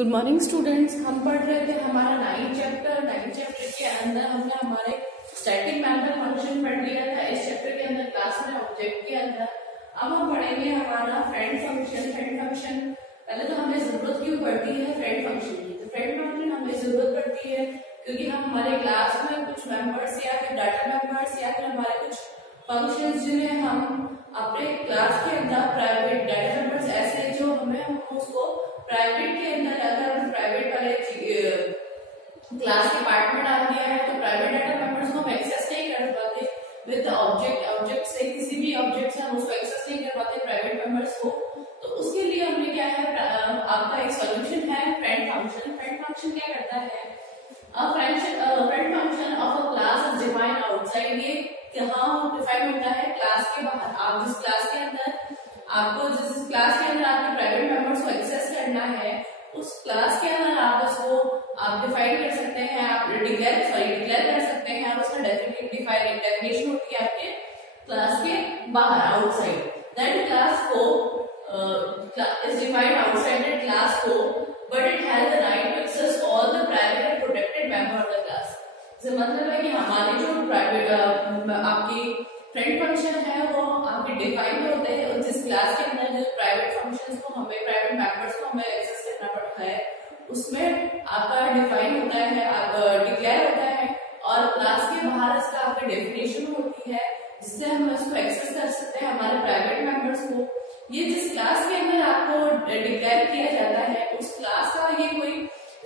Good morning students. हम पढ़ रहे थे हमारा नाइन्थ चैप्टर के अंदर हमने हमारे स्टैटिक मेंबर फंक्शन पढ़ लिया था। इस चैप्टर के अंदर क्लास में ऑब्जेक्ट के अंदर अब हम पढ़ेंगे हमारा फ्रेंड फंक्शन। पहले तो हमें जरूरत क्यों पड़ती है फ्रेंड फंक्शन की? तो फ्रेंड फंक्शन हमें जरूरत पड़ती है क्योंकि हम हमारे क्लास में कुछ मेंबर्स या फिर डाटा मेंबर्स या फिर हमारे कुछ फंक्शंस जिन्हें हम अपने क्लास के अंदर प्राइवेट डाटा मेंबर्स ऐसे जो हम उसको प्राइवेट के अंदर अगर प्राइवेट वाले क्लास के पार्ट में डाल दिया है तो प्राइवेट डाटा मेंबर्स को हम एक्सेस नहीं कर पाते विद ऑब्जेक्ट से किसी भी ऑब्जेक्ट से हम उसको एक्सेस नहीं कर पाते प्राइवेट मेंबर्स को। तो उसके लिए हमने क्या है आपका एक सॉल्यूशन है फ्रेंड फंक्शन क्या करता है? Friend function of a class is defined outside. ये कहाँ डिफाइन होता है? क्लास के बाहर। आप जिस क्लास के अंदर आपके प्राइवेट मेंबर्स को एक्सेस करना है उस क्लास के अंदर आप उसको आप डिफाइन कर सकते हैं, आप डिक्लेयर कर सकते हैं। उसका डेफिनेशन होती है आपके क्लास के बाहर, आउटसाइड दैट क्लास को is defined outside the class scope, but it has the right to access all the private and protected member of the class। इसका मतलब है कि हमारे जो प्राइवेट आपकी फ्रेंड फंक्शन है वो आपके डिफाइन होते हैं जिस क्लास के अंदर जो प्राइवेट फंक्शंस को हमें प्राइवेट मेंबर्स को हमें एक्सेस करना पड़ता है उसमें आपका डिफाइन होता है, आप डिक्लेयर होता है और क्लास के बाहर इसका आपका डेफिनेशन होती है जिससे हम उसको एक्सेस कर सकते हैं हमारे प्राइवेट मेंबर्स को। ये जिस क्लास के अंदर आपको डिक्लेयर किया जाता है उस क्लास का ये कोई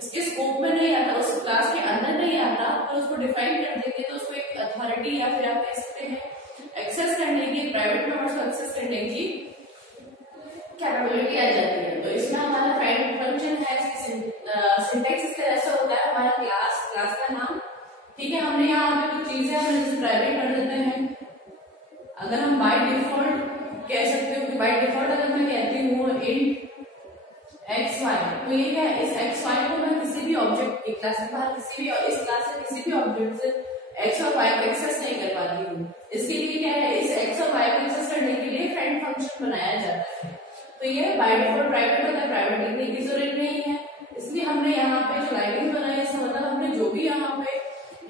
इसके स्कोप में नहीं आता, उस क्लास के अंदर नहीं आता, तो उसको डिफाइन कर देंगे तो उसको एक अथॉरिटी या फिर आप कह सकते हैं एक्सेस करने की, प्राइवेट मेंबर्स को एक्सेस करने की कैपेबिलिटी आ जाती है। तो इसमें हमारा फ्रेंड फंक्शन है, सिंटैक्स इस तरह से होता है हमारा क्लास का नाम, ठीक है। हमने यहाँ पे कुछ चीजें हम जैसे प्राइवेट कर देते हैं। अगर हम बाय डिफॉल्ट कह सकते हो कि बाय डिफॉल्ट अगर मैं कहती हूँ int xy तो ये क्या है? इस xy को मैं किसी भी ऑब्जेक्ट एक क्लास के बाहर किसी भी इस क्लास से किसी भी ऑब्जेक्ट से x और y को एक्सेस नहीं कर पाती हूँ। इसके लिए क्या है? इस x और y को एक्सेस करने के लिए फ्रेंड फंक्शन बनाया जाता है। तो ये बाय डिफॉल्ट प्राइवेट होता है, प्राइवेट लिखने की जरूरत नहीं है। इसलिए हमने यहाँ पे जो लाइनिंग बनाई है इसका मतलब हमने जो भी यहाँ पे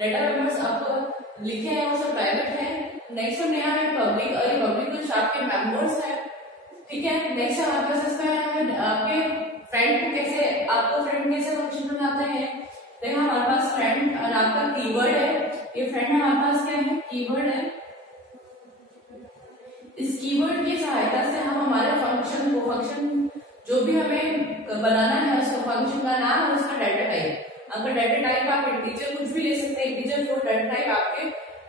डाटा मेंबर्स आपको लिखे हैं वो सब प्राइवेट है। नेक्स्ट हमने यहाँ पे पब्लिक और ये पब्लिक कुछ आपके मेंबर्स है, ठीक है। नेक्स्ट हमारे पास इसमें आपके फ्रेंड को कैसे आपको फ्रेंड कैसे फंक्शन बनाते हैं? देखो हमारे पास फ्रेंड और आपका कीवर्ड है, ये फ्रेंड हमारे पास क्या है? कीवर्ड है। इस कीवर्ड की सहायता से हम हमारे फंक्शन जो भी हमें बनाना है उसका फंक्शन का नाम और उसका डाटा टाइप। अगर डाटा टाइप आप इंटीजर कुछ भी ले सकते हैं, इंटीजर फ्लोट डाटा टाइप आपके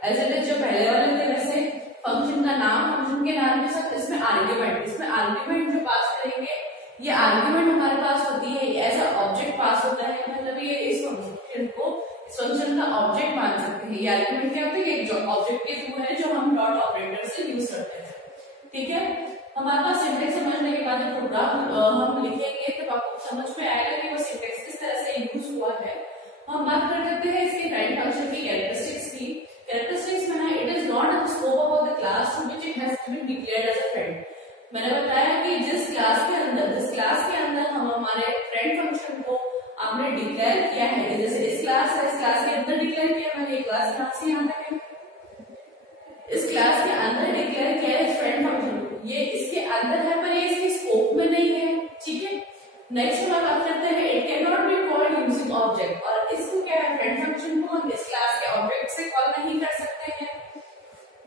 एज इट इज जो पहले वाले थे वैसे फंक्शन का नाम, फंक्शन के नाम के साथ इसमें आर्ग्यूमेंट जो पास करेंगे ये आर्ग्यूमेंट हमारे पास होती है एज अ ऑब्जेक्ट पास होता है। मतलब ये इस फंक्शन का ऑब्जेक्ट मान सकते हैं। ये आर्ग्यूमेंट क्या होता है? ये जो ऑब्जेक्ट के थ्रू है जो हम डॉट ऑपरेटर से यूज करते हैं, ठीक है। हमारे पास सिंटेक्स समझने के बाद प्रोग्राम हम लिखेंगे तो आपको समझ में आएगा कि वो सिंटेक्स किस तरह से यूज हुआ है। हम बात कर लेते हैं इसके फ्रेंड फंक्शन की कैरेक्टरिस्टिक्स की। कैरेक्टरिस्टिक्स में है it is not the scope of the class to which it has been declared as a friend. मैंने बताया कि जिस क्लास के अंदर हम हमारे फ्रेंड फंक्शन को आपने डिक्लेयर किया है, जैसे इस क्लास के अंदर डिक्लेयर किया मैंने, क्लास यहाँ से यहाँ तक है, इस क्लास के अंदर डिक्लेयर किया है फ्रेंड फंक्शन, ये इसके अंदर है पर ये इसके स्कोप में नहीं है, ठीक है। नेक्स्ट हम बात करते हैं it can not be called using object. और इसको क्या है? फ्रेंड फंक्शन को हम इस क्लास के ऑब्जेक्ट से कॉल नहीं कर सकते हैं,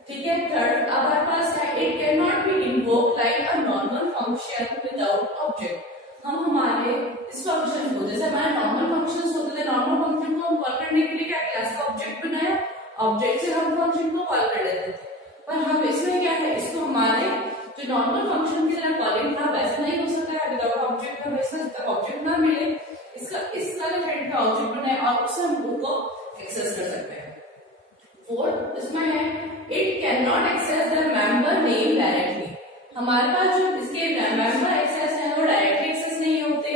ठीक है। थर्ड अब हमारे पास है it can not be invoked like a normal function without object. हम हमारे इस फंक्शन को जैसे हमारे नॉर्मल फंक्शंस होते थे, नॉर्मल फंक्शन को हम कॉल करने के लिए क्या क्लास का ऑब्जेक्ट बनाया, ऑब्जेक्ट से हम फंक्शन को कॉल कर लेते थे। पर हम इसमें क्या है इसको हमारे जो नॉर्मल फंक्शन की तरह कॉलिंग था वैसा नहीं हो सकता है विदाउट ऑब्जेक्ट। हम इसमें जब तक ऑब्जेक्ट ना मिले इसका फ्रेंड का ऑब्जेक्ट बनाए और उससे हम उसको एक्सेस कर सकते हैं। फोर्थ इसमें है it can not access the member name directly. हमारे पास जो इसके मेंबर एक्सेस है वो डायरेक्टली एक्सेस नहीं होते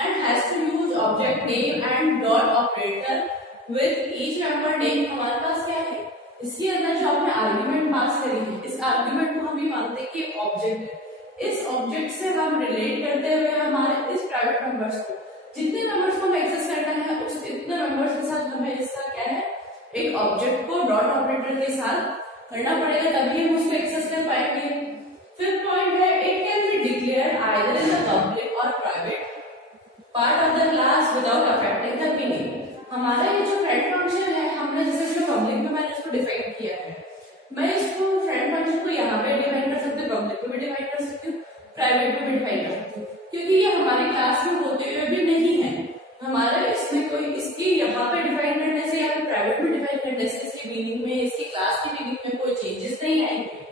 and has to use object name and dot operator with each member name. हमारे पास क्या है इसके अंदर जो आपने आर्ग्यूमेंट पास करी है इस आर्ग्यूमेंट को हम भी मानते हैं कि ऑब्जेक्ट है। इस ऑब्जेक्ट से हम रिलेट करते हुए हमारे इस प्राइवेट मेंबर्स को जितने मेंबर्स को हमें एक्सेस करना है उस इतने मेंबर्स के साथ हमें इसका क्या है, एक ऑब्जेक्ट को डॉट ऑपरेटर के साथ करना पड़ेगा, तभी हम उसको एक्सेस कर पाएंगे। फिफ्थ पॉइंट है, it can be declared either in the public और private part of the class without affecting the meaning. हमारा ये जो फ्रेंड फंक्शन है, हमने जैसे पब्लिक में मैंने इसको डिफाइन किया है, मैं इसको फ्रेंड फंक्शन को यहाँ पे डिफाइन कर सकती हूँ, पब्लिक में भी डिफाइन कर सकती हूँ, प्राइवेट में भी डिफाइन कर सकती हूँ, क्योंकि ये हमारी क्लास में होते हुए भी नहीं है। हमारा इसमें कोई इसकी यहाँ पे डिफाइन करने से या फिर प्राइवेट में डिफाइन करने से इसकी मीनिंग में, इसकी क्लास की मीनिंग में कोई चेंजेस नहीं आएंगे।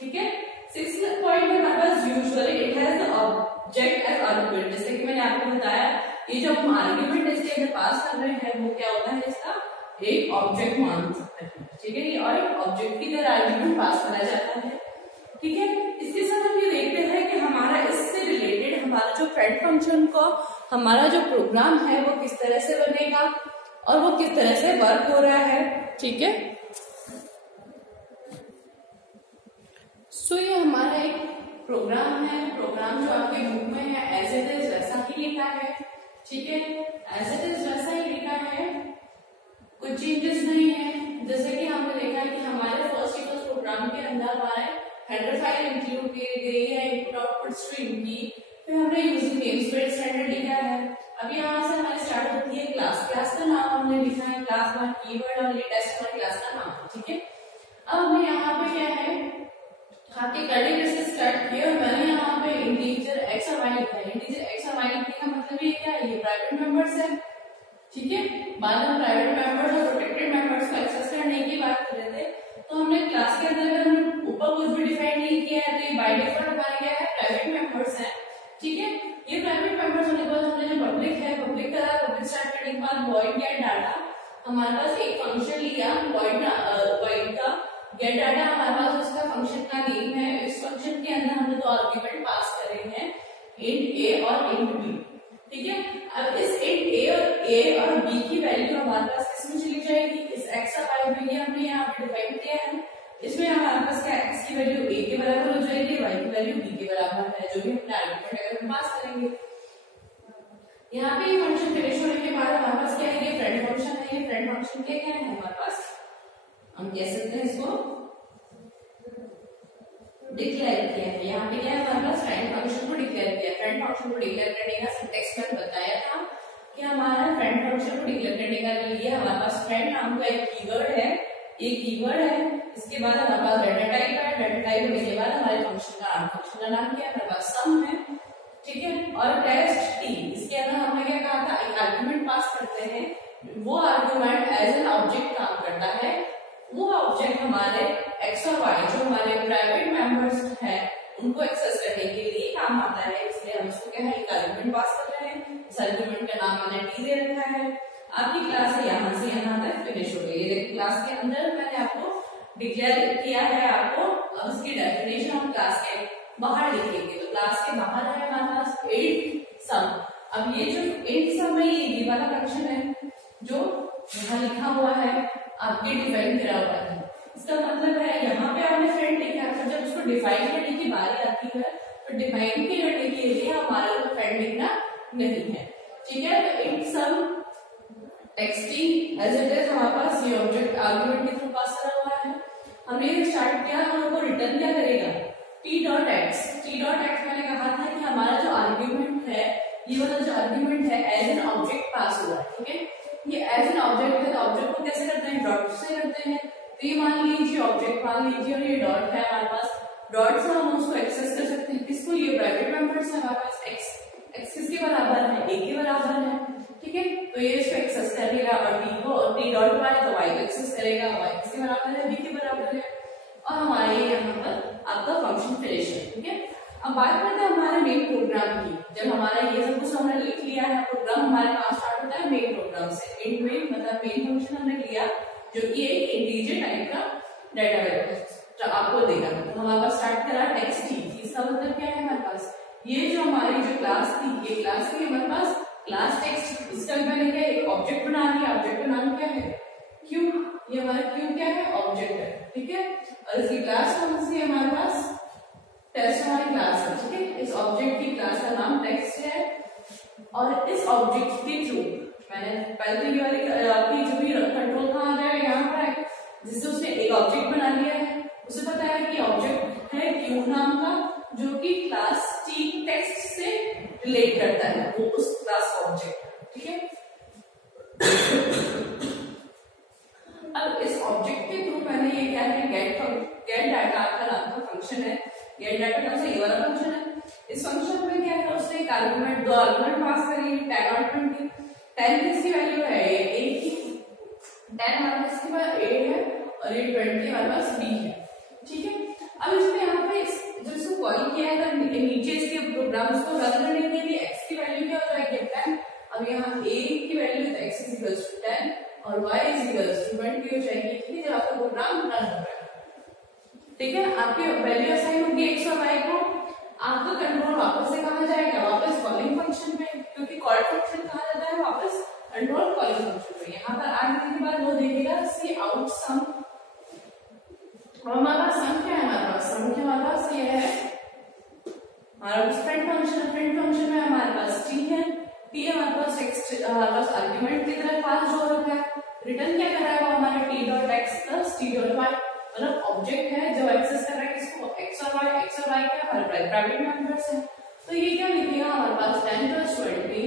ठीक है। सिक्स्थ पॉइंट है हमारे पास, usually it has the object as argument. जैसे कि मैंने आपको बताया, ये जो हम आर्गुमेंट इसके अंदर पास कर रहे हैं वो क्या होता है, इसका एक ऑब्जेक्ट मान सकते हैं। ठीक है, और एक ऑब्जेक्ट की तरह आर्गुमेंट पास करा जाता है। ठीक है, इसके साथ हम ये देखते हैं कि हमारा इससे रिलेटेड हमारा जो फ्रेंड फंक्शन का हमारा जो प्रोग्राम है वो किस तरह से बनेगा और वो किस तरह से वर्क हो रहा है। ठीक है, सो ये हमारा एक प्रोग्राम है, प्रोग्राम जो आपके बुक में है एज इट इज वैसा ही लिखा है। ठीक है, एज इट इज वैसा ही लिखा है, कुछ चेंजेस नहीं है। जैसे कि हमने देखा है कि हमारे फर्स्ट इक्वल्स प्रोग्राम के अंदर हमारे हेडर फाइल इंक्लूड की गई है इनपुट आउटपुट स्ट्रीम की, फिर हमने यूजिंग नेमस्पेस स्टैंडर्ड लिखा है। अब यहाँ से हमारी स्टार्ट होती है क्लास, क्लास का नाम हमने लिखा है, क्लास वन कीवर्ड और लेटेस्ट हमारी क्लास का नाम। ठीक है, अब हमें यहाँ पे क्या है, आपके कर्ली से स्टार्ट किया, मैंने यहाँ पे इंटीजर एक्स और वाई लिखा है। इंटीजर एक्स और वाई लिखने का मतलब ये क्या है, ये प्राइवेट मेंबर्स है। ठीक है, बाद में प्राइवेट मेंबर्स और प्रोटेक्टेड मेंबर्स को एक्सेस करने की बात कर रहे थे, तो हमने क्लास के अंदर अगर हम ऊपर कुछ भी डिफाइन नहीं किया है तो ये बाय डिफॉल्ट हमारे क्या है, प्राइवेट मेंबर्स है। ठीक है, ये प्राइवेट मेंबर्स होने के बाद हमने जो पब्लिक है, पब्लिक करा, पब्लिक स्टार्ट करने के बाद वॉइड गेट डाटा, हमारे पास एक फंक्शन लिया वॉइड का गेट डाटा, हमारे पास उसका फंक्शन का नेम है। इस फंक्शन के अंदर हमने दो आर्गुमेंट पास करे हैं, इंट ए और इंट बी। ठीक है, अब इस इंट ए और बी की वैल्यू हमारे पास किसमें चली जाएगी, इस एक्स और वाई में, ये हमने यहाँ पे डिफाइन किया है। इसमें हमारे पास क्या, एक्स की वैल्यू ए के बराबर हो जाएगी, वाई की वैल्यू बी के बराबर है, जो भी हमने आर्गुमेंट अगर हम पास करेंगे। यहाँ पे ये फंक्शन फिनिश होने के बाद हमारे पास क्या है, ये फ्रेंड फंक्शन है। ये फ्रेंड फंक्शन क्या है हमारे पास, हम कह सकते हैं इसको डिक्लेयर किया है। यहाँ पे क्या है, हमारे पास फ्रेंड फंक्शन को डिक्लेयर किया। फ्रेंड फंक्शन को डिक्लेयर करने का सिंटेक्स मैंने बताया था कि हमारा फ्रेंड फंक्शन को डिक्लेयर करने का लिए हमारे पास फ्रेंड नाम का एक कीवर्ड है, एक कीवर्ड है। इसके बाद हमारे पास डाटा टाइप है, डाटा टाइप होने के बाद हमारे फंक्शन का नाम क्या है, हमारे पास सम है। ठीक है, और टेस्ट टी, इसके अंदर हमने क्या कहा था, एक आर्गुमेंट पास करते हैं, वो आर्गुमेंट एज एन ऑब्जेक्ट काम करता है। वो ऑब्जेक्ट हमारे एक्स और वाई जो हमारे प्राइवेट मेंबर्स हैं उनको एक्सेस करने के लिए काम आता है, इसलिए हम इसको क्या है, एक आर्गुमेंट पास कर रहे हैं। इस आर्गुमेंट का नाम मैंने टी दे रखा है। आपकी क्लास है यहाँ से यहाँ तक फिनिश हो गई। ये क्लास के अंदर मैंने आपको डिक्लेयर किया है आपको, अब इसकी डेफिनेशन हम क्लास के बाहर लिखेंगे। तो क्लास के बाहर है हमारे पास इंट सम। अब ये जो इंट सम है ये वाला फंक्शन है जो यहाँ लिखा हुआ है, आपके डिफाइन करा हुआ है। इसका मतलब है यहाँ पे आपने फ्रेंड लिखा है, जब उसको डिफाइन करने की बारी आती है तो डिफाइन करने के लिए हमारा तो फ्रेंड लिखना नहीं है। ठीक है, तो int sum text as it is हमारे पास ये ऑब्जेक्ट आर्गुमेंट के थ्रू पास करा हुआ है। हमने स्टार्ट किया, हमको रिटर्न क्या करेगा, T dot x. T dot x मैंने कहा था कि हमारा जो आर्ग्यूमेंट है, ये वाला जो आर्ग्यूमेंट है एज एन ऑब्जेक्ट पास हुआ है। ठीक है, ये एज एन ऑब्जेक्ट है, तो ऑब्जेक्ट को कैसे करते हैं, डॉट से करते हैं। तो ये मान लीजिए ऑब्जेक्ट मान लीजिए और ये डॉट है हमारे पास, डॉट से हम उसको एक्सेस कर सकते हैं। किसको, ये प्राइवेट मेंबर्स है हमारे पास। एक्स किसके बराबर है, ए के बराबर है। ठीक है, तो ये इसको एक्सेस करेगा और टी को, टी डॉट वाले तो वाई को एक्सेस करेगा, वाई किसके बराबर है, बी के बराबर है। और हमारे यहाँ पर आपका फंक्शन फिनिश है। ठीक है, अब बात करते हैं हमारे मेन प्रोग्राम की। जब हमारा ये सब कुछ हमने लिख लिया है, प्रोग्राम हमारे कहाँ स्टार्ट होता है, मेन प्रोग्राम से। इंट में मतलब मेन फंक्शन हमने लिया जो कि एक इंटीजर टाइप का डाटा वेक्टर आपको देगा। तो हमारे पास स्टार्ट करा टेक्स्ट टी। इसका मतलब क्या है, हमारे पास ये जो हमारी जो क्लास थी, ये क्लास थी हमारे पास क्लास टेक्स्ट। इसका मैंने क्या एक ऑब्जेक्ट बना लिया, ऑब्जेक्ट का नाम क्या है, क्यू। ये हमारा क्यू क्या है, ऑब्जेक्ट है। ठीक है, और इसकी क्लास कौन सी है, हमारे पास टेक्स्ट हमारी क्लास है। ठीक है, इस ऑब्जेक्ट की क्लास का नाम टेक्स्ट है। और इस ऑब्जेक्ट के थ्रू मैंने पहले ये वाली आपकी जो भी कंट्रोल कहाँ आ जाएगा, यहाँ पर आएगा, जिससे उसने एक ऑब्जेक्ट बना लिया है। उसे पता है कि ऑब्जेक्ट है क्यू नाम का, जो कि क्लास टी टेक्स्ट से रिलेट करता है, वो उस क्लास का ऑब्जेक्ट। ठीक है, अब इस ऑब्जेक्ट के थ्रू मैंने ये क्या है, गेट डाटा का नाम का फंक्शन है। गेट डाटा नाम से ये वाला फंक्शन है। इस फंक्शन में क्या है, उसने एक आर्गुमेंट, दो आर्गुमेंट पास करी, 10 और 20। 10 किसकी वैल्यू है, ए की, 10 हमारे पास इसके पास ए है और ये 20 हमारे पास बी है। ठीक है, अब इसमें यहाँ पे जब इसको कॉल किया है तो नीचे इसके प्रोग्राम्स को रन करने के लिए x की वैल्यू क्या हो जाएगी, 10। अब यहाँ a की वैल्यू है x = 10 और y = 20 हो जाएगी। ठीक है, जब आपका प्रोग्राम रन हो रहा है। ठीक है, आपकी वैल्यू असाइन होगी x और y को। आपका कंट्रोल वापस से कहाँ जाएगा, वापस कॉलिंग फंक्शन में, क्योंकि कॉल फंक्शन कहाँ जाता है, वापस कंट्रोल कॉलिंग फंक्शन में। यहाँ पर आने के बाद वो देखेगा सी आउट सम। हमारा सम क्या है, हमारे पास सम क्या, हमारे पास ये है हमारा प्रिंट फंक्शन। प्रिंट फंक्शन में हमारे पास टी है, टी हमारे पास टेक्स्ट, हमारे पास आर्गुमेंट की तरह पास जो रखा है। रिटर्न क्या कर रहा है, वो हमारा t.x + t.y, मतलब ऑब्जेक्ट है जो एक्सेस कर रहा है किसको, x और y। x और y क्या हमारे प्राइवेट मेंबर्स हैं। तो ये क्या लिखेगा, हमारे पास 10 + 20,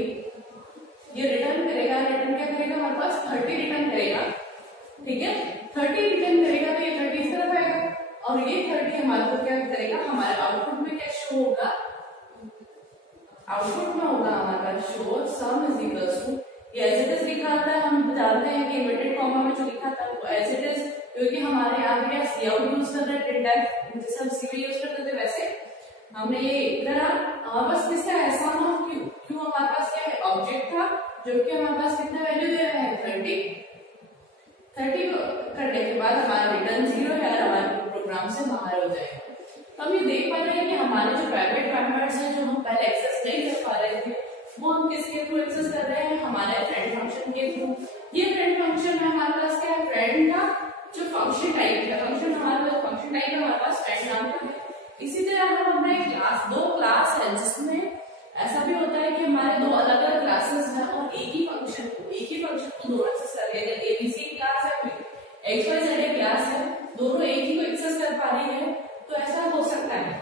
ये रिटर्न करेगा। रिटर्न क्या करेगा, हमारे पास 30 रिटर्न करेगा। ठीक है, 30 रिटर्न करेगा तो ये 30 इस तरफ आएगा और ये 30 हमारे को क्या करेगा, हमारे आउटपुट में क्या शो होगा, आउटपुट में होगा हमारे पास शो सम = ये एज इट इज लिखा होता है। हम जानते हैं कि इन्वर्टेड कॉमा में जो लिखा था वो एज इट इज, क्योंकि हमारे यहाँ पे सी आउट यूज कर रहे हैं, प्रिंटफ जैसे हम सी में यूज करते थे वैसे हमने ये करा। बस किसका ऐसा ना क्यू, क्यू हमारे पास क्या है, ऑब्जेक्ट था, जो कि हमारे पास कितना वैल्यू दे रहा है, 30 करने के बाद हमारा रिटर्न 0 है और हमारे प्रोग्राम से बाहर हो जाएगा। तो हम ये देख पा रहे हैं कि हमारे जो प्राइवेट मेंबर्स हैं, जो हम पहले एक्सेस नहीं कर पा रहे थे, वो हम किसके थ्रू एक्सेस कर रहे हैं, हमारे फ्रेंड फंक्शन के थ्रू। ये फ्रेंड फंक्शन है हमारे पास क्या है, फ्रेंड का जो फंक्शन टाइप है, फंक्शन हमारे पास फंक्शन टाइप हमारे पास फ्रेंड नाम का है। इसी तरह हम अपने क्लास, दो क्लास है जिसमें ऐसा भी होता है कि हमारे दो अलग अलग क्लासेस हैं और एक ही फंक्शन को दोनों एक्सेस कर रहे हैं। एबीसी क्लास है, XYZ क्लास है, दोनों एक ही को एक्सेस कर पा रही है, तो ऐसा हो सकता है,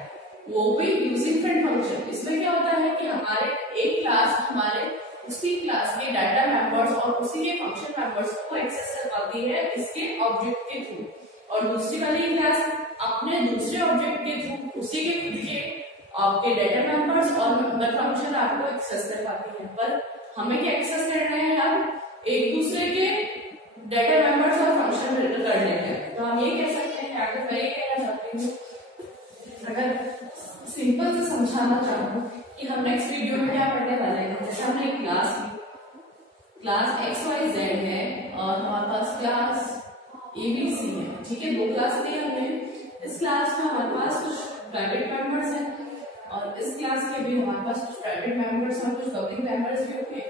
वो भी यूजिंग फ्रेंड फंक्शन। इसमें क्या होता है कि हमारे एक क्लास हमारे उसी क्लास के डाटा मेंबर्स और उसी के फंक्शन मेंबर्स को एक्सेस कर पाती है इसके ऑब्जेक्ट के थ्रू, और दूसरी वाली क्लास अपने दूसरे ऑब्जेक्ट के थ्रू उसी के खुद के आपके डाटा मेंबर्स और मेंबर फंक्शन आपको एक्सेस कर पाती है। पर हमें क्या एक्सेस करना है, हम एक दूसरे के डाटा मेंबर्स और फंक्शन रिटर्न करने हैं। तो हम ये कह सकते हैं, अगर मैं ये कहना चाहती हूँ, अगर सिंपल से समझाना चाहूँ कि हम नेक्स्ट वीडियो में क्या पढ़ने वाले हैं। जैसे हमने एक क्लास XYZ है और हमारे पास क्लास ABC है। ठीक है, दो क्लास ली हमने। इस क्लास में हमारे पास कुछ प्राइवेट मेंबर्स हैं और इस क्लास के भी हमारे पास कुछ प्राइवेट मेंबर्स और कुछ पब्लिक मेंबर्स भी होंगे।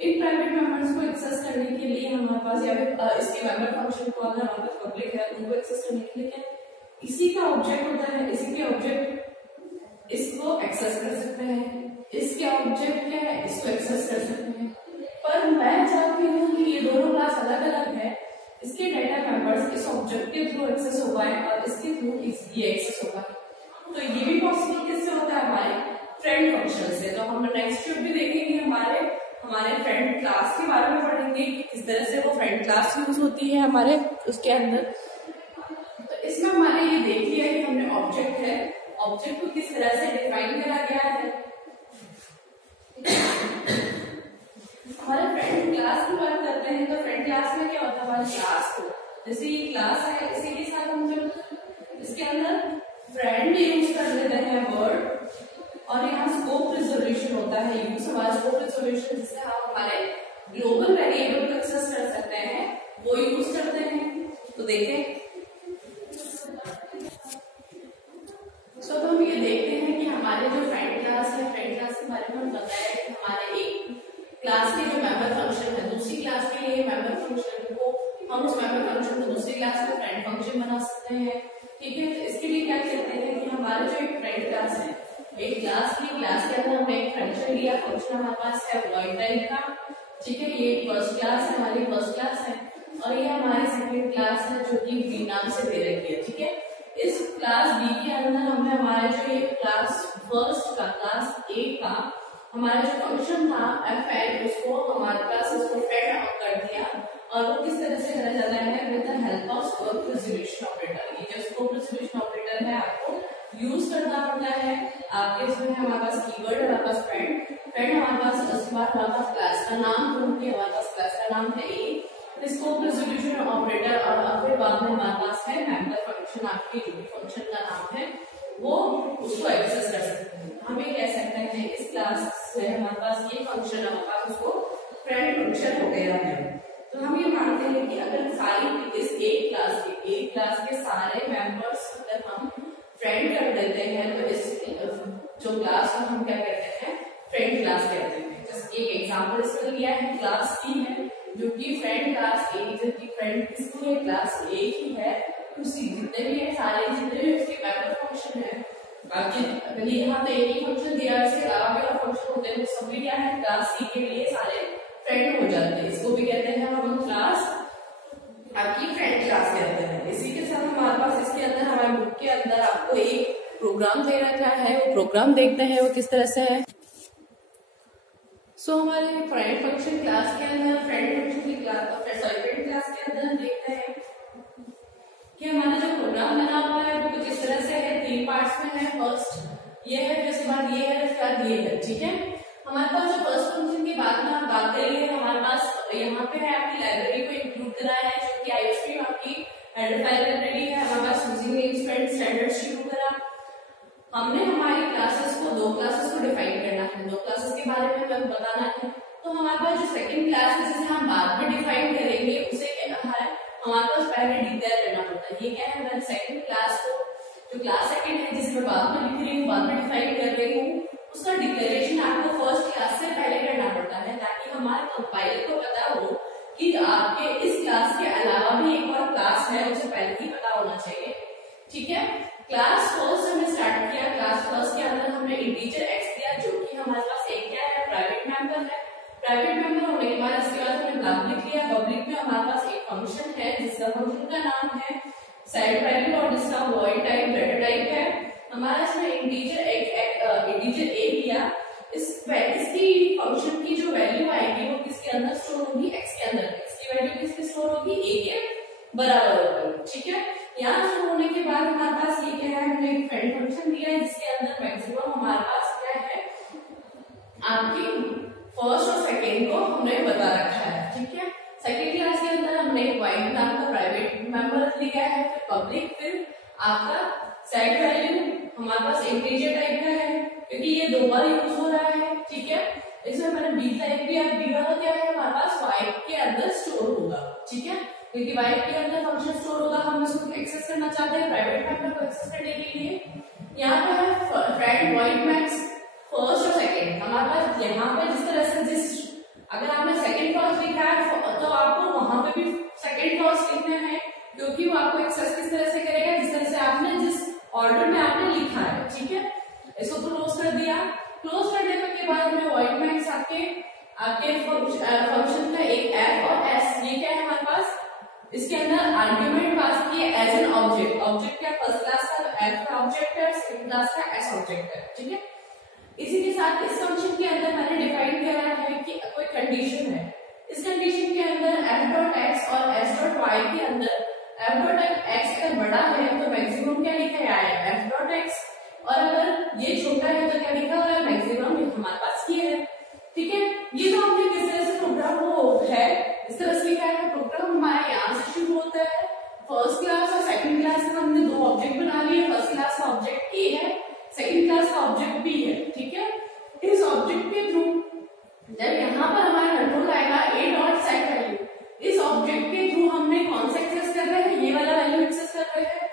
इन प्राइवेट मेंबर्स को एक्सेस करने के लिए हमारे पास या फिर इसके मेंबर फंक्शन को, अगर हमारे पास पब्लिक है उनको एक्सेस करने के लिए क्या इसी का ऑब्जेक्ट होता है, इसी के ऑब्जेक्ट इसको एक्सेस कर सकते हैं, इसके ऑब्जेक्ट क्या है, इसको एक्सेस कर सकते हैं। पर मैं चाहती हूँ कि ये दोनों क्लास अलग अलग है, इसके डाटा मेंबर्स इस ऑब्जेक्ट के थ्रू एक्सेस हो पाए और इसके थ्रू ये एक्सेस हो पाए। तो ये भी पॉसिबल किससे होता है, हमारे फ्रेंड फंक्शन से। तो हम नेक्स्ट वीडियो भी देखेंगे, हमारे फ्रेंड क्लास के बारे में पढ़ेंगे कि किस तरह से वो फ्रेंड क्लास यूज होती है हमारे उसके अंदर। तो इसमें हमारे ये देख लिया कि हमने ऑब्जेक्ट है, ऑब्जेक्ट को किस तरह से डिफाइन करा गया है। हमारे फ्रेंड क्लास की बात करते हैं तो फ्रेंड क्लास में क्या होता है, हमारे क्लास को, जैसे ये क्लास है इसी के साथ हम जब इसके अंदर फ्रेंड यूज कर लेते हैं वर्ड, और यहाँ स्कोप रिजोल्यूशन होता है यूज, हमारा स्कोप रिजोल्यूशन जिससे हम हमारे ग्लोबल वेरिएबल को एक्सेस कर सकते हैं वो यूज करते हैं। तो देखें, तो हम ये देखते हैं कि हमारे जो फ्रेंड क्लास है, फ्रेंड क्लास के बारे में हम बताया कि हमारे एक क्लास के जो मेंबर फंक्शन है, दूसरी क्लास के लिए मेंबर फंक्शन को हम उस मेंबर फंक्शन को दूसरी क्लास में फ्रेंड फंक्शन बना सकते हैं। ठीक है, तो इसके लिए क्या कहते हैं कि हमारे जो एक फ्रेंड क्लास है एक क्लास की, क्लास के अंदर हमने एक फंक्शन लिया, फंक्शन हमारे पास है वॉइड टाइप का, ठीक है। ये फर्स्ट क्लास है, हमारी फर्स्ट क्लास है, और ये हमारी सेकंड क्लास है जो कि बी नाम से दे रखी है, ठीक है। इस क्लास बी के अंदर हमने हमारे जो ये क्लास फर्स्ट का, क्लास ए का हमारा जो फंक्शन था एफ एन, उसको हमारे पास उसको फेड आउट कर दिया, और वो किस तरह से करा जाता है, with the help of scope resolution operator. ये जो स्कोप रेजोल्यूशन ऑपरेटर है आपको यूज करना पड़ता है। आपके इसमें हमारे पास कीवर्ड है, हमारे पास फ्रेंड हमारे पास, उसके बाद हमारे पास क्लास का नाम, क्योंकि हमारे पास क्लास का नाम है ए, स्कोप रेजोल्यूशन ऑपरेटर, और फिर बाद में हमारे पास है मेंबर फंक्शन। आपके जो भी फंक्शन का नाम है वो उसको एक्सेस कर सकते हैं। हम ये कह सकते हैं इस क्लास से हमारे पास ये फंक्शन, हमारे पास उसको फ्रेंड फंक्शन हो गया है। तो हम ये मानते हैं कि अगर सारी इस एक क्लास के सारे मेंबर्स अगर हम फ्रेंड कर देते हैं तो इस जो क्लास को हम क्या कहते हैं, फ्रेंड क्लास कहते हैं। जैसे एक एग्जांपल इसका लिया है, क्लास सी है जो कि फ्रेंड क्लास ए, जबकि फ्रेंड किसकी है, क्लास ए की है, तो सी जितने भी है सारे जितने भी उसके मेंबर फंक्शन है, बाकी अगर यहाँ पे एक ही फंक्शन दिया है, इसके अलावा भी और फंक्शन होते हैं, तो सभी क्या है, क्लास सी के लिए सारे फ्रेंड हो जाते हैं। इसको भी कहते हैं हम क्लास, आपकी फ्रेंड क्लास कहते हैं। इसी के साथ हमारे पास इसके अंदर हमारे बुक के अंदर आपको एक प्रोग्राम दे रखा है, वो प्रोग्राम देखते हैं वो किस तरह से है। सो हमारे फ्रेंड फंक्शन क्लास के अंदर, फ्रेंड फंक्शन की क्लास, फ्रेंड क्लास के अंदर देखते हैं कि हमारा जो प्रोग्राम बना हुआ है वो कुछ इस तरह से है, 3 पार्ट्स में है। फर्स्ट ये है, फिर उसके बाद ये है, उसके बाद ये है, ठीक है। हमारे पास जो फर्स्ट फंक्शन की बात में हम बात करेंगे, हमारे पास यहाँ पे है आपकी लाइब्रेरी को इंक्लूड कराया है, जो कि आईएसपी आपकी हेडर फाइल लाइब्रेरी है। हमारे पास यूजिंग नेमस्पेस स्टैंडर्ड शुरू करा, हमने हमारी क्लासेस को, 2 क्लासेस को डिफाइन करना है, 2 क्लासेस के बारे में हमें बताना है। तो हमारे पास जो सेकंड क्लास है जिसे हम बाद में डिफाइन करेंगे, उसे क्या है, हमारे पास पहले डिक्लेयर करना पड़ता है। ये क्या है, मैं सेकंड क्लास को, जो क्लास सेकंड है जिसमें बाद में लिख रही हूँ, बाद में डिफाइन कर रही हूँ, उसका डिक्लेरेशन आपको फर्स्ट क्लास से पहले करना पड़ता है, ताकि हमारे कंपाइलर को पता हो कि आपके इस क्लास के अलावा भी एक और क्लास है, उसे पहले ही पता होना चाहिए, ठीक है। क्लास फर्स्ट हमने स्टार्ट किया, क्लास फर्स्ट के अंदर हमने इंटीजर एक्स दिया, जो कि हमारे पास एक क्या है, प्राइवेट मेंबर है। प्राइवेट मेंबर होने के बाद इसके बाद हमने पब्लिक लिया, पब्लिक में हमारे पास एक फंक्शन है जिसका फंक्शन का नाम है सेट वैल्यू, और जिसका वॉइड टाइप डाटा टाइप है। हमारा इसमें इंटीजर ए लिया, इसकी फंक्शन की जो वैल्यू आएगी वो किसके अंदर स्टोर होगी, एक्स के अंदर। एक्स की वैल्यू किसके स्टोर होगी, ए के बराबर होगी, ठीक है। यहाँ शुरू होने के बाद हमारे पास ये क्या है, हमने एक फ्रेंड फंक्शन दिया है जिसके अंदर मैक्सिमम हमारे पास क्या है, आपकी फर्स्ट और सेकेंड को हमने बता रखा है, ठीक है। सेकेंड क्लास के अंदर हमने वाइड नाम का प्राइवेट मेंबर लिया है, फिर पब्लिक, फिर आपका सेट वैल्यू हमारे पास इंटीजर टाइप का है, क्योंकि ये 2 बार यूज हो रहा है, ठीक है। इसमें मैंने बी टाइप भी, अब बी वाला क्या है, हमारे पास वाइड के अंदर स्टोर होगा, ठीक है, क्योंकि वाइड के अंदर फंक्शन स्टोर होगा, हम इसको एक्सेस करना चाहते हैं प्राइवेट मेंबर को एक्सेस करने के लिए। यहाँ पे है फ्रेंड वाइड मैक्स फर्स्ट और सेकंड। हमारे पास यहाँ पे जिस तरह से अगर आपने सेकंड फर्स्ट लिखा है तो आपको वहां पे भी सेकंड फर्स्ट लिखना है, क्योंकि वो आपको एक्सेस किस तरह से करेगा, जिस तरह से आपने जिस ऑर्डर में आपने लिखा है, ठीक है। इसको क्लोज कर दिया, क्लोज कर देने के बाद में वाइड मैक्स आपके फंक्शन का एक एफ और एस, ये क्या है हमारे पास, इसके अंदर आर्ग्यूमेंट पास किए एज एन ऑब्जेक्ट। ऑब्जेक्ट क्या, फर्स्ट क्लास का एफ का ऑब्जेक्ट है, सेकंड क्लास का एस ऑब्जेक्ट है, ठीक है। इसी के साथ इस फंक्शन के अंदर मैंने डिफाइन किया है कि कोई कंडीशन है, इस कंडीशन के अंदर एफ डॉट एक्स और एस डॉट वाई के अंदर एफ डॉट एक्स अगर बड़ा है तो मैक्सिमम क्या लिखा है, एफ डॉट एक्स, और अगर ये छोटा है तो क्या लिखा हुआ है, मैक्सिमम हमारे पास ये है, ठीक है। ये तो हमने किस तरह से प्रोग्राम वो है, इस तरह से लिखा है प्रोग्राम। हमारा यहाँ से शुरू होता है, फर्स्ट क्लास और सेकंड क्लास में हमने 2 ऑब्जेक्ट बना लिए, फर्स्ट क्लास का ऑब्जेक्ट ए है, सेकंड क्लास का ऑब्जेक्ट बी है, ठीक है। इस ऑब्जेक्ट के थ्रू जब यहाँ पर हमारा कंट्रोल आएगा ए डॉट सेट वैल्यू, इस ऑब्जेक्ट के थ्रू हमने कौन सा एक्सेस कर रहे हैं, ये वाला वैल्यू एक्सेस कर रहे हैं,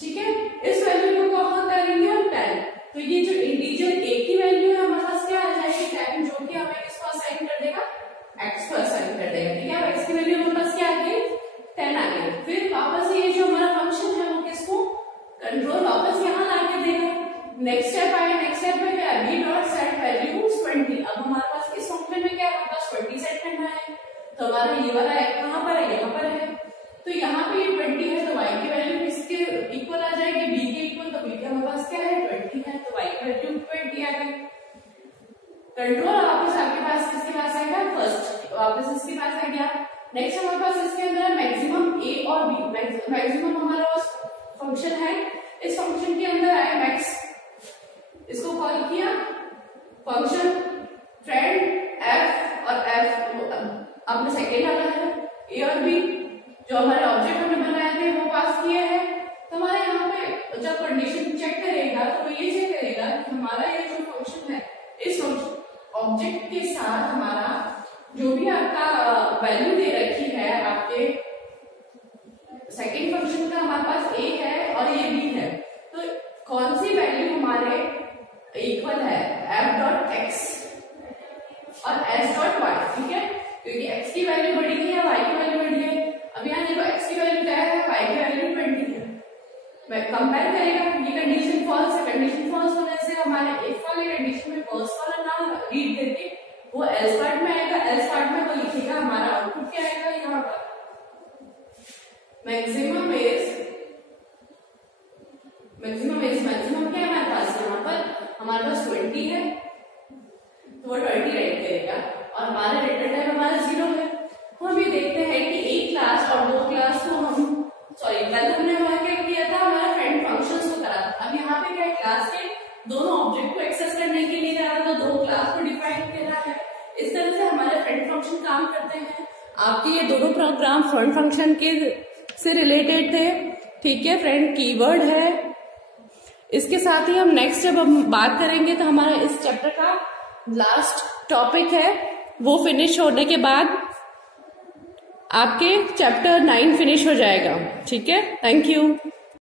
ठीक है। इस वैल्यू को कौन करेंगे हम 10, तो ये जो इंटीजर ए की वैल्यू है हमारे पास क्या आ जाएगी 10, जो कि हमें किसको असाइन कर देगा, एक्स को असाइन कर देगा, ठीक है। एक्स की वैल्यू हमारे पास क्या आ गई, 10 आ गई। फिर वापस ये जो हमारा फंक्शन है वो किसको कंट्रोल वापस यहाँ ला के देगा। नेक्स्ट स्टेप आया, नेक्स्ट स्टेप में हमारा ये वाला है कहाँ पर है, यहाँ पर है, तो यहाँ पे 20 है तो y की वैल्यू किसके इक्वल आ जाएगी, b के इक्वल, तो b के हमारे पास क्या है 20 है, तो y की वैल्यू 20 आ गई। कंट्रोल वापस आपके पास किसके पास आएगा, फर्स्ट वापस इसके पास आ गया। नेक्स्ट हमारे पास इसके अंदर मैक्सिमम a और b, मैक्सिमम हमारा पास फंक्शन है, इस फंक्शन के अंदर आए मैक्स, इसको कॉल किया फंक्शन फ्रेंड f और f अपने सेकेंड वाला है a और b, जो हमारे ऑब्जेक्ट हमने बनाए थे वो पास किए हैं। तो हमारे यहाँ पे जब कंडीशन चेक करेगा तो वो ये चेक करेगा कि हमारा ये जो फंक्शन है इस ऑब्जेक्ट के साथ हमारा जो भी आपका वैल्यू दे रखी है आपके सेकेंड फंक्शन का हमारे पास a है और ये b है, तो कौन सी वैल्यू हमारे इक्वल है f डॉट x और s डॉट y, ठीक है, क्योंकि x की वैल्यू बड़ी है या y की वैल्यू बड़ी है। अब यहाँ देखो x की वैल्यू क्या है, y की वैल्यू 20 है, मैं कंपेयर करेगा, ये कंडीशन फॉल्स है, कंडीशन फॉल्स होने से हमारे इफ वाले कंडीशन में फर्स्ट वाला नाम रीड करके वो एल्स पार्ट में आएगा, एल्स पार्ट में वो लिखेगा हमारा आउटपुट क्या आएगा, यहाँ पर मैक्सिमम क्या है हमारे पास, यहाँ पर हमारे पास 20 है तो वो 20 राइट करेगा और हमारा रिटर्न टाइम हमारा 0 है। तो हम ये देखते हैं कि एक क्लास और दो क्लास को हम कल हमने वहां क्या किया था, हमारा फ्रेंड फंक्शंस को करा था। अब यहाँ पे क्या है, क्लास के दोनों ऑब्जेक्ट को एक्सेस करने के लिए करा था, दो क्लास को डिफाइन करना है, इस तरह से हमारे फ्रेंड फंक्शन काम करते हैं। आपके ये दोनों प्रोग्राम फ्रेंड फंक्शन के से रिलेटेड थे, ठीक है, फ्रेंड कीवर्ड है। इसके साथ ही हम नेक्स्ट जब हम बात करेंगे तो हमारा इस चैप्टर का लास्ट टॉपिक है, वो फिनिश होने के बाद आपके चैप्टर 9 फिनिश हो जाएगा, ठीक है। Thank you.